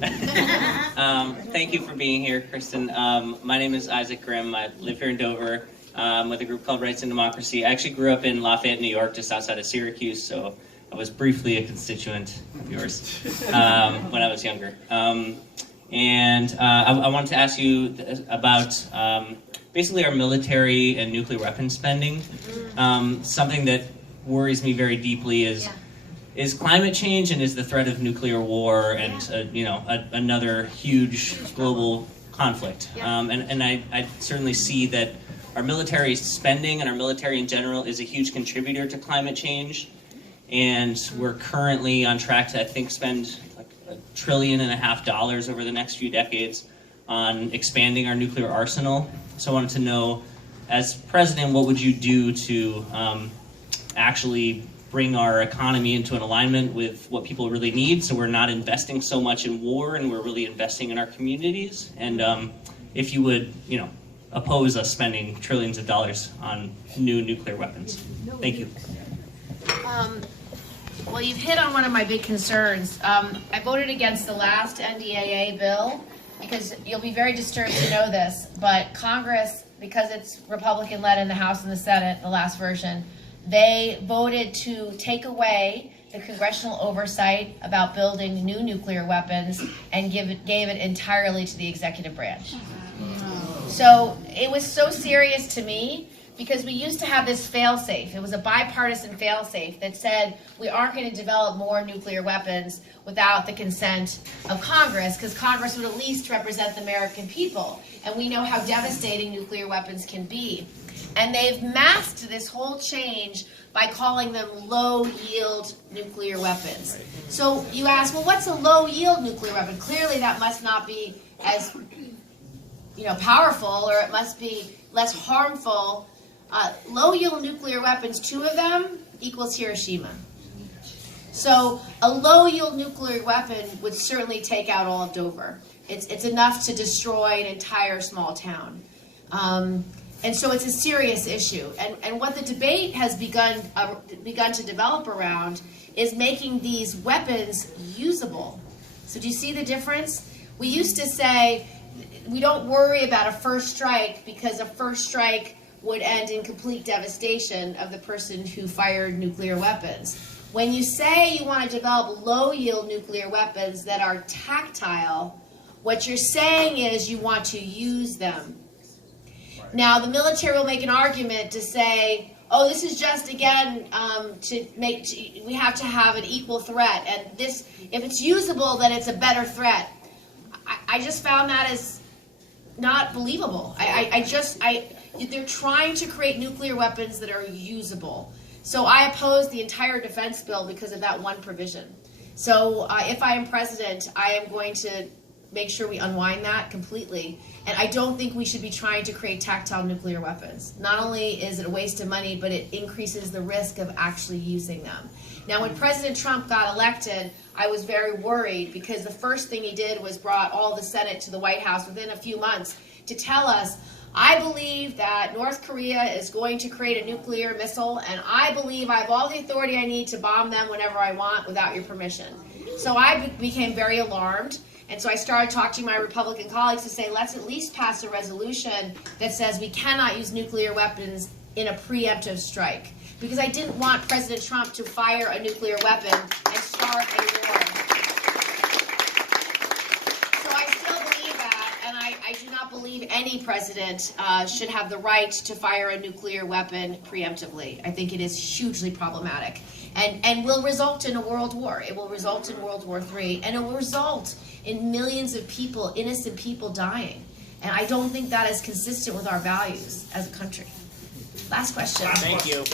Thank you for being here, Kirsten. My name is Isaac Grimm. I live here in Dover with a group called Rights and Democracy. I actually grew up in Lafayette, New York, just outside of Syracuse, so I was briefly a constituent of yours when I was younger. I wanted to ask you about basically our military and nuclear weapons spending. Something that worries me very deeply is climate change and is the threat of nuclear war and another huge global conflict. And I certainly see that our military spending and our military in general is a huge contributor to climate change. And we're currently on track to, I think, spend like $1.5 trillion over the next few decades on expanding our nuclear arsenal. So I wanted to know, as president, what would you do to actually bring our economy into an alignment with what people really need, so we're not investing so much in war and we're really investing in our communities? And if you would, oppose us spending trillions of dollars on new nuclear weapons. Thank you. Well, you've hit on one of my big concerns. I voted against the last NDAA bill because you'll be very disturbed to know this, but Congress, because it's Republican-led in the House and the Senate, the last version, they voted to take away the congressional oversight about building new nuclear weapons and gave it entirely to the executive branch. So it was so serious to me because we used to have this fail-safe. It was a bipartisan fail-safe that said we aren't going to develop more nuclear weapons without the consent of Congress, because Congress would at least represent the American people. And we know how devastating nuclear weapons can be. And they've masked this whole change by calling them low-yield nuclear weapons. So you ask, well, what's a low-yield nuclear weapon? Clearly that must not be as powerful, or it must be less harmful. Low-yield nuclear weapons, 2 of them equals Hiroshima. So a low-yield nuclear weapon would certainly take out all of Dover. It's enough to destroy an entire small town. And so it's a serious issue. And what the debate has begun to develop around is making these weapons usable. So do you see the difference? We used to say, we don't worry about a first strike because a first strike would end in complete devastation of the person who fired nuclear weapons. When you say you want to develop low-yield nuclear weapons that are tactile, what you're saying is you want to use them. Now, the military will make an argument to say, oh, this is just, again, we have to have an equal threat, and this, if it's usable, then it's a better threat. I just found that as not believable. They're trying to create nuclear weapons that are usable. So I oppose the entire defense bill because of that one provision. So if I am president, I am going to make sure we unwind that completely. And I don't think we should be trying to create tactile nuclear weapons. Not only is it a waste of money, but it increases the risk of actually using them. Now, when President Trump got elected, I was very worried because the first thing he did was brought all the Senate to the White House within a few months to tell us, I believe that North Korea is going to create a nuclear missile, and I believe I have all the authority I need to bomb them whenever I want without your permission. So I became very alarmed. And so I started talking to my Republican colleagues to say, let's at least pass a resolution that says we cannot use nuclear weapons in a preemptive strike. Because I didn't want President Trump to fire a nuclear weapon and start a war. So I still believe that, and I do not believe any president should have the right to fire a nuclear weapon preemptively. I think it is hugely problematic and will result in a world war. It will result in World War III, and it will result in millions of people, innocent people, dying. And I don't think that is consistent with our values as a country. Last question. Thank you.